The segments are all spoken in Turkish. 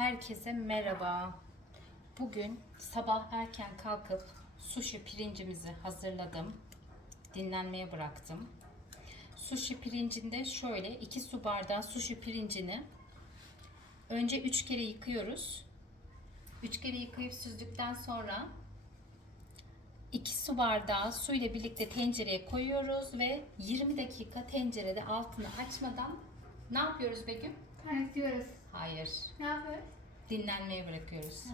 Herkese merhaba. Bugün sabah erken kalkıp sushi pirincimizi hazırladım. Dinlenmeye bıraktım. Sushi pirincinde şöyle 2 su bardağı sushi pirincini önce 3 kere yıkıyoruz. 3 kere yıkayıp süzdükten sonra 2 su bardağı su ile birlikte tencereye koyuyoruz ve 20 dakika tencerede altını açmadan ne yapıyoruz Begüm? Kaynatıyoruz. Hayır. Ne yapıyoruz? dinlenmeye bırakıyoruz.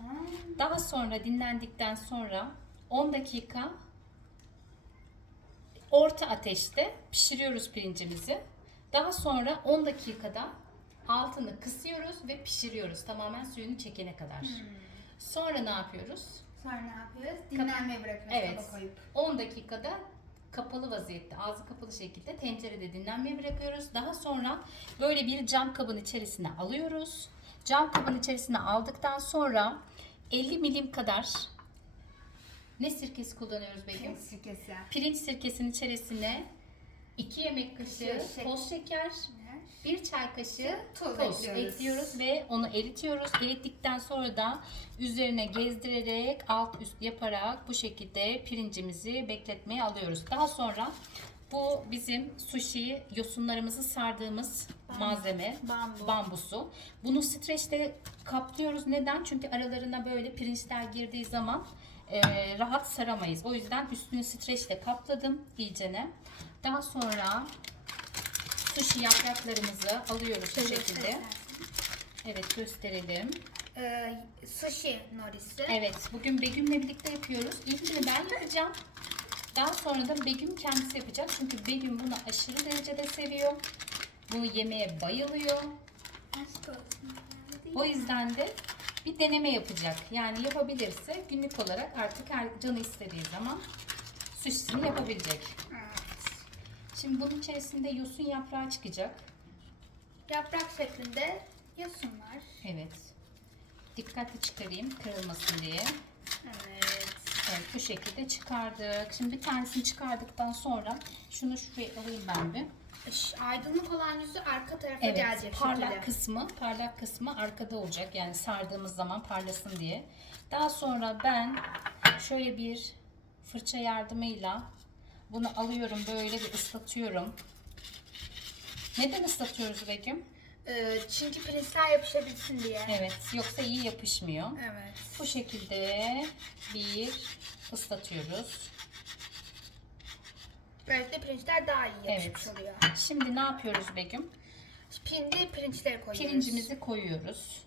Daha sonra dinlendikten sonra 10 dakika orta ateşte pişiriyoruz pirincimizi. Daha sonra 10 dakikada altını kısıyoruz ve pişiriyoruz tamamen suyunu çekene kadar. Sonra ne yapıyoruz? Sonra ne yapıyoruz? Dinlenmeye bırakıyoruz Evet. koyup. 10 dakikada kapalı vaziyette, ağzı kapalı şekilde tencerede dinlenmeye bırakıyoruz. Daha sonra böyle bir cam kabın içerisine alıyoruz. Cam kabın içerisine aldıktan sonra 50 milim kadar ne sirkesi kullanıyoruz Begüm? Pirinç sirkesi. Pirinç sirkesinin içerisine 2 yemek kaşığı Kaşığı toz şeker, 1 çay kaşığı Tuz tuz ekliyoruz. ekliyoruz ve onu eritiyoruz. Erittikten sonra da üzerine gezdirerek alt üst yaparak bu şekilde pirincimizi bekletmeye alıyoruz. Daha sonra bu bizim sushi yosunlarımızı sardığımız malzeme Bambu. bambusu. Bunu streçle kaplıyoruz. Neden? Çünkü aralarına böyle pirinçler girdiği zaman e, rahat saramayız. O yüzden üstünü streçle kapladım iyicene. Daha sonra sushi yapraklarımızı alıyoruz bu şekilde. Evet gösterelim. Ee, sushi norisi. Evet bugün Begüm'le birlikte yapıyoruz. İlkini ben yapacağım. Daha sonra da Begüm kendisi yapacak. Çünkü Begüm bunu aşırı derecede seviyor. Bunu yemeye bayılıyor. O yüzden de bir deneme yapacak. Yani yapabilirse günlük olarak artık her canı istediği zaman sushi'sini yapabilecek. Şimdi bunun içerisinde yosun yaprağı çıkacak. Yaprak şeklinde yosunlar. Evet. Dikkatli çıkarayım kırılmasın diye. Evet. Evet bu şekilde çıkardık. Şimdi bir tanesini çıkardıktan sonra şunu şuraya alayım ben bir. Aydınlık olan yüzü arka tarafa Evet gelecek parlak şekilde. kısmı parlak kısmı arkada olacak. Yani sardığımız zaman parlasın diye. Daha sonra ben şöyle bir fırça yardımıyla bunu alıyorum böyle bir ıslatıyorum. Neden ıslatıyoruz Begüm? Ee, çünkü pirinçler yapışabilsin diye. Evet yoksa iyi yapışmıyor. Evet. Bu şekilde bir ıslatıyoruz. Böylelikle pirinçler daha iyi yapışmış Evet. oluyor. Şimdi ne yapıyoruz Begüm? Şimdi pirinçleri koyuyoruz. Pirincimizi koyuyoruz.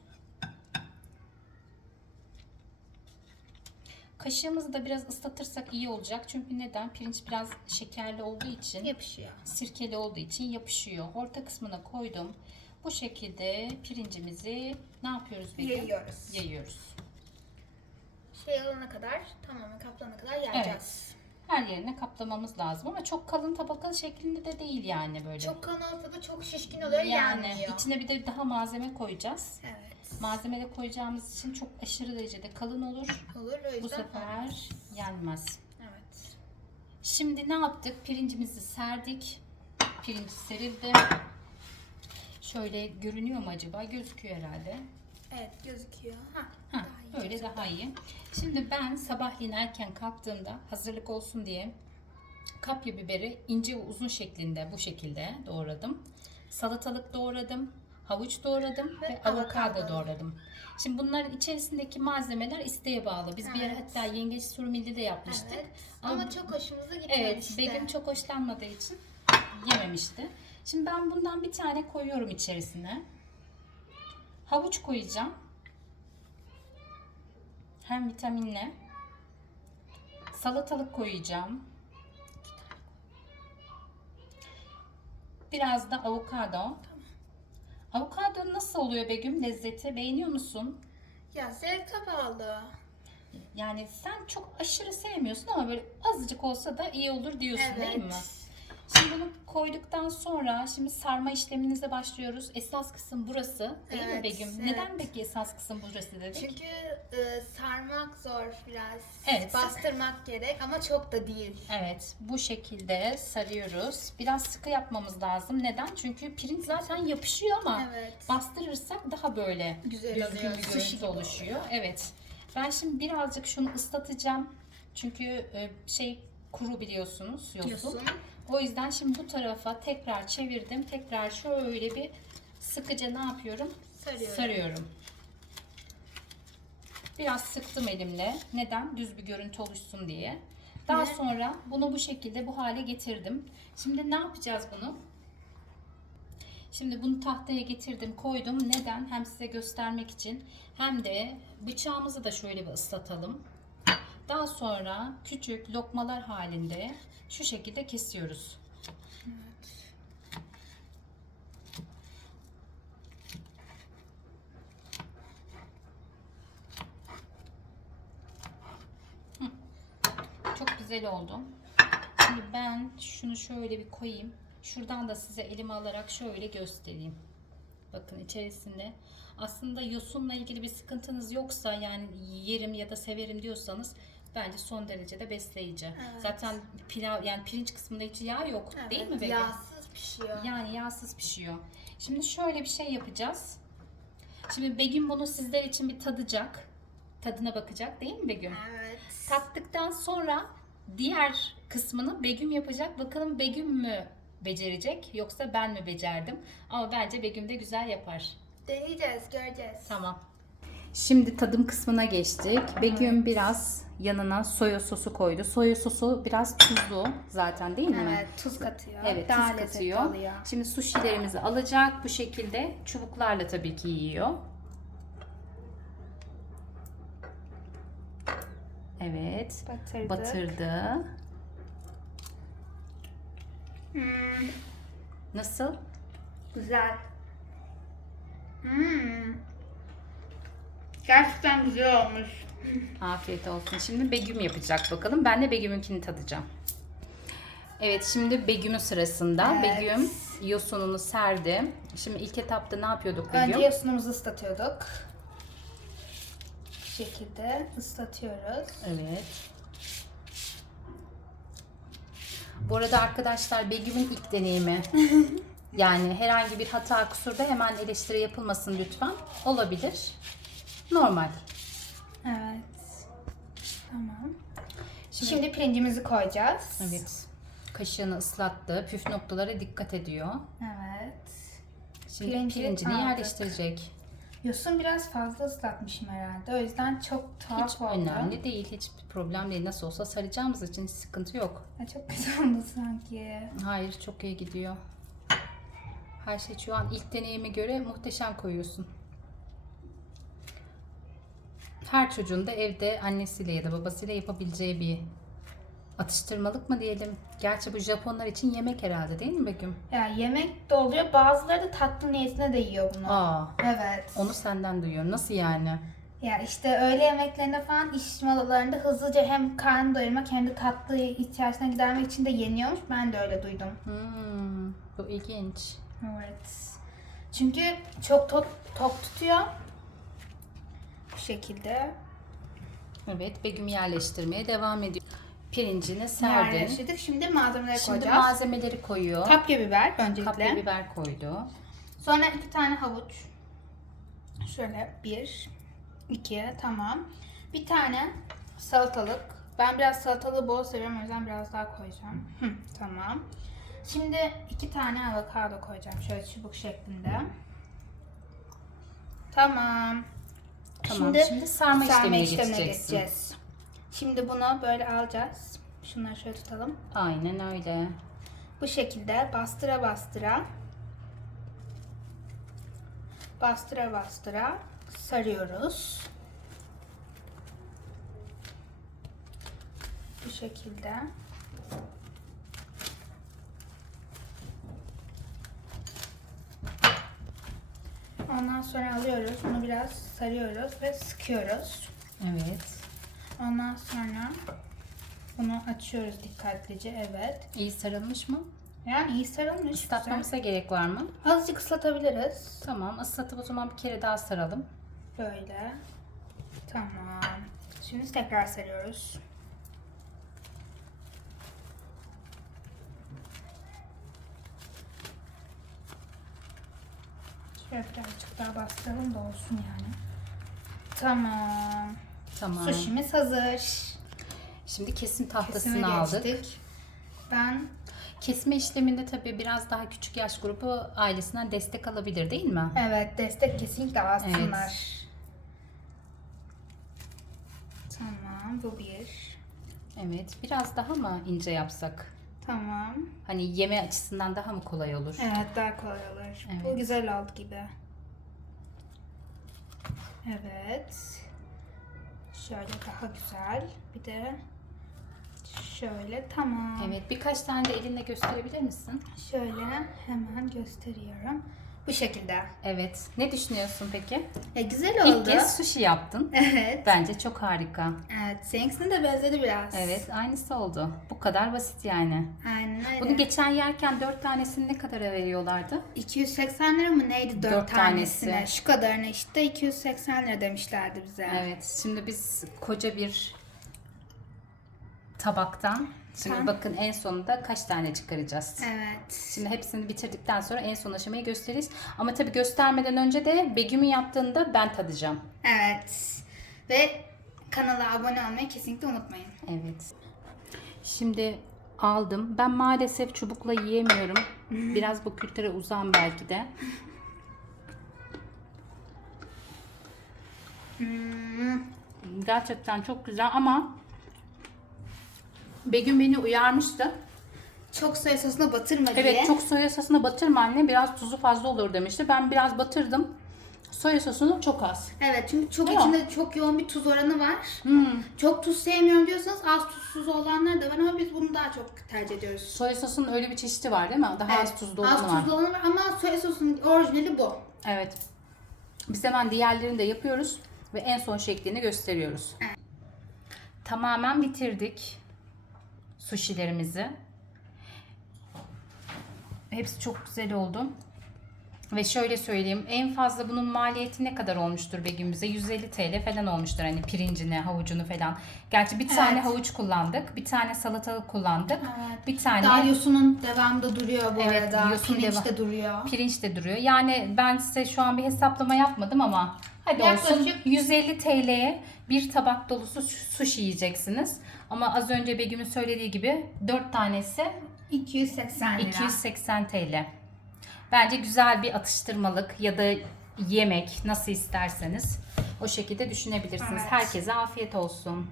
Kaşığımızı da biraz ıslatırsak iyi olacak. Çünkü neden? Pirinç biraz şekerli olduğu için, yapışıyor. sirkeli olduğu için yapışıyor. Orta kısmına koydum. Bu şekilde pirincimizi ne yapıyoruz Begüm? Yayıyoruz. Yayıyoruz. Şey alana kadar, tamamen kaplana kadar yayacağız. Her yerine kaplamamız lazım ama çok kalın tabaka şeklinde de değil yani böyle. Çok kalın olsa da çok şişkin oluyor, yani yenmiyor. içine bir de daha malzeme koyacağız. Evet. Malzeme de koyacağımız için çok aşırı derecede kalın olur. Olur o yüzden. Bu sefer yenmez. Evet. Şimdi ne yaptık? Pirincimizi serdik. Pirinç serildi. Şöyle görünüyor mu acaba? Gözüküyor herhalde. Evet gözüküyor. Ha, Ha, daha iyi böyle gözüküyor. daha iyi. Şimdi ben sabahleyin erken kalktığımda hazırlık olsun diye kapya biberi ince ve uzun şeklinde bu şekilde doğradım. Salatalık doğradım. Havuç doğradım ve, Ve avokado avokado. doğradım. Şimdi bunların içerisindeki malzemeler isteğe bağlı. Biz bir Evet. hatta yengeç surmilli de yapmıştık. Evet. Ama Ama, çok hoşumuza gitmemişti. Evet, Begüm çok hoşlanmadığı için yememişti. Şimdi ben bundan bir tane koyuyorum içerisine. Havuç koyacağım. Hem vitaminli. Salatalık koyacağım. Biraz da avokado. Avokado nasıl oluyor Begüm lezzeti? Beğeniyor musun? Ya zevke bağlı. Yani sen çok aşırı sevmiyorsun ama böyle azıcık olsa da iyi olur diyorsun Evet. değil mi? Şimdi bunu koyduktan sonra şimdi sarma işleminize başlıyoruz. Esas kısım burası değil mi Evet, Begüm? evet. Neden peki esas kısım burası dedik? Çünkü e, sarmak zor biraz. Evet. Bastırmak gerek ama çok da değil. Evet, bu şekilde sarıyoruz. Biraz sıkı yapmamız lazım. Neden? Çünkü pirinç zaten yapışıyor ama Evet. bastırırsak daha böyle Güzel düzgün oluyor, bir sushi görüntü gibi oluşuyor. Evet. Ben şimdi birazcık şunu ıslatacağım. Çünkü e, şey kuru biliyorsunuz yosun. Yosun. O yüzden şimdi bu tarafa tekrar çevirdim. Tekrar şöyle bir sıkıca ne yapıyorum? Sarıyorum. Sarıyorum. Biraz sıktım elimle. Neden? Düz bir görüntü oluşsun diye. Daha Ne? sonra bunu bu şekilde bu hale getirdim. Şimdi ne yapacağız bunu? Şimdi bunu tahtaya getirdim, koydum. Neden? Hem size göstermek için hem de bıçağımızı da şöyle bir ıslatalım. Daha sonra küçük lokmalar halinde şu şekilde kesiyoruz. Çok güzel oldu. Şimdi ben şunu şöyle bir koyayım. Şuradan da size elime alarak şöyle göstereyim. Bakın içerisinde aslında yosunla ilgili bir sıkıntınız yoksa yani yerim ya da severim diyorsanız bence son derece de besleyici. Evet. Zaten pilav yani pirinç kısmında hiç yağ yok Evet, değil mi Begüm? Yağsız pişiyor. Yani yağsız pişiyor. Şimdi şöyle bir şey yapacağız. Şimdi Begüm bunu sizler için bir tadacak. Tadına bakacak değil mi Begüm? Evet. Tattıktan sonra diğer kısmını Begüm yapacak. Bakalım Begüm mü becerecek yoksa ben mi becerdim? Ama bence Begüm de güzel yapar. Deneyeceğiz, göreceğiz. Tamam. Şimdi tadım kısmına geçtik. Begüm biraz yanına soya sosu koydu. Soya sosu biraz tuzlu zaten değil mi? Evet, tuz katıyor. Evet, Daha tuz katıyor. oluyor. Şimdi sushi'lerimizi alacak bu şekilde çubuklarla tabii ki yiyor. Evet. Batırdık. Batırdı. Hmm, Nasıl? güzel. Hmm. Gerçekten güzel olmuş. Afiyet olsun. Şimdi Begüm yapacak bakalım. Ben de Begüm'ünkini tadacağım. Evet şimdi Begüm'ün sırasında. Evet. Begüm yosununu serdi. Şimdi ilk etapta ne yapıyorduk Begüm? Önce yosunumuzu ıslatıyorduk. Şekilde ıslatıyoruz. Evet. Bu arada arkadaşlar Begüm'ün ilk deneyimi. yani herhangi bir hata kusurda hemen eleştiri yapılmasın lütfen. Olabilir. Normal. Evet. Tamam. Şimdi, pirincimizi koyacağız. Evet. Kaşığını ıslattı. Püf noktalara dikkat ediyor. Evet. Şimdi Pirinci pirincini aldık. yerleştirecek. Yosun biraz fazla ıslatmışım herhalde. O yüzden çok tuhaf Hiç oldu. önemli değil. Hiçbir problem değil. Nasıl olsa saracağımız için hiç sıkıntı yok. Ay, çok kötü oldu sanki. Hayır çok iyi gidiyor. Her şey şu an ilk deneyime göre muhteşem koyuyorsun. Her çocuğun da evde annesiyle ya da babasıyla yapabileceği bir atıştırmalık mı diyelim. Gerçi bu Japonlar için yemek herhalde değil mi Begüm? Ya yemek de oluyor. Bazıları da tatlı niyetine de yiyor bunu. Aa, Evet. onu senden duyuyorum. Nasıl yani? Ya işte öğle yemeklerinde falan iş molalarında hızlıca hem karnı doyurmak hem de tatlı ihtiyaçlarına gidermek için de yeniyormuş. Ben de öyle duydum. Hmm, bu ilginç. Evet. Çünkü çok tok, tok tutuyor. Bu şekilde. Evet, Begüm yerleştirmeye devam ediyor. Pirincini serdin. Yerleştirdik. Şimdi malzemeleri Şimdi koyacağız. malzemeleri koyuyor. Kapya biber öncelikle. Kapya biber koydu. Sonra iki tane havuç. Şöyle bir, iki, tamam. Bir tane salatalık. Ben biraz salatalığı bol seviyorum o yüzden biraz daha koyacağım. Hı, tamam. Şimdi iki tane avokado koyacağım şöyle çubuk şeklinde. Tamam. Tamam, şimdi sarma işlemine geçeceksin. Şimdi bunu böyle alacağız. Şunları şöyle tutalım. Aynen öyle. Bu şekilde bastıra bastıra bastıra bastıra sarıyoruz. Bu şekilde. Ondan sonra alıyoruz. Bunu biraz sarıyoruz ve sıkıyoruz. Evet. Ondan sonra bunu açıyoruz dikkatlice. Evet. İyi sarılmış mı? Yani iyi sarılmış. Islatmamıza gerek var mı? Azıcık ıslatabiliriz. Tamam ıslatıp o zaman bir kere daha saralım. Böyle. Tamam. Şimdi tekrar sarıyoruz. Şöyle birazcık daha bastıralım da olsun yani. Tamam. Tamam. Sushi'miz hazır. Şimdi kesim tahtasını Kesime aldık. geçtik. Ben Kesme işleminde tabii biraz daha küçük yaş grubu ailesinden destek alabilir değil mi? evet destek kesinlikle alsınlar. Tamam bu bir. Evet. Biraz daha mı ince yapsak? Tamam. Hani yeme açısından daha mı kolay olur? Evet daha kolay olur. Bu Evet. güzel oldu gibi. Evet. Şöyle daha güzel. Bir de şöyle tamam. Evet. Birkaç tane de elinle gösterebilir misin? Şöyle hemen gösteriyorum. Bu şekilde. Evet. Ne düşünüyorsun peki? E, güzel İlk oldu. kez sushi yaptın. Evet. Bence çok harika. Evet. Seninkisine de benzedi biraz. Evet. Aynısı oldu. Bu kadar basit yani. Aynen öyle. Bunu geçen yerken dört tanesini ne kadara veriyorlardı? 280 lira mı neydi dört, Dört tanesine? tanesi. Şu kadarını işte 280 lira demişlerdi bize. Evet. Şimdi biz koca bir tabaktan Şimdi Tamam. bakın en sonunda kaç tane çıkaracağız. Evet. Şimdi hepsini bitirdikten sonra en son aşamayı gösteririz. Ama tabii göstermeden önce de Begüm'ün yaptığında ben tadacağım. Evet. Ve kanala abone olmayı kesinlikle unutmayın. Evet. Şimdi aldım. Ben maalesef çubukla yiyemiyorum. Biraz bu kültüre uzağım belki de. Hmm, Gerçekten çok güzel ama Begüm beni uyarmıştı. çok soya sosuna batırma diye. Evet çok soya sosuna batırma anne biraz tuzu fazla olur demişti. Ben biraz batırdım. Soya sosunu çok az. Evet çünkü çok Değil mi? içinde çok yoğun bir tuz oranı var. Hmm. Çok tuz sevmiyorum diyorsanız az tuzsuz olanlar da var ama biz bunu daha çok tercih ediyoruz. Soya sosunun öyle bir çeşidi var değil mi? Daha Evet, az tuzlu olanı Az var. tuzlu olanı var ama soya sosunun orijinali bu. Evet. Biz hemen diğerlerini de yapıyoruz ve en son şeklini gösteriyoruz. Evet. Tamamen bitirdik sushilerimizi. Hepsi çok güzel oldu. Ve şöyle söyleyeyim en fazla bunun maliyeti ne kadar olmuştur Begüm bize? 150 TL falan olmuştur hani pirincini, havucunu falan. Gerçi bir tane Evet. havuç kullandık, bir tane salatalık kullandık, Evet. bir tane Daha yosunun devamında duruyor bu Evet, arada. yosun Pirinç devam- de duruyor. pirinç de duruyor. Yani ben size şu an bir hesaplama yapmadım ama hadi olsun Yaklaşık- 150 TL'ye bir tabak dolusu su- sushi yiyeceksiniz. Ama az önce Begüm'ün söylediği gibi 4 tanesi 280 lira. 280 TL. Bence güzel bir atıştırmalık ya da yemek nasıl isterseniz o şekilde düşünebilirsiniz. Evet. Herkese afiyet olsun.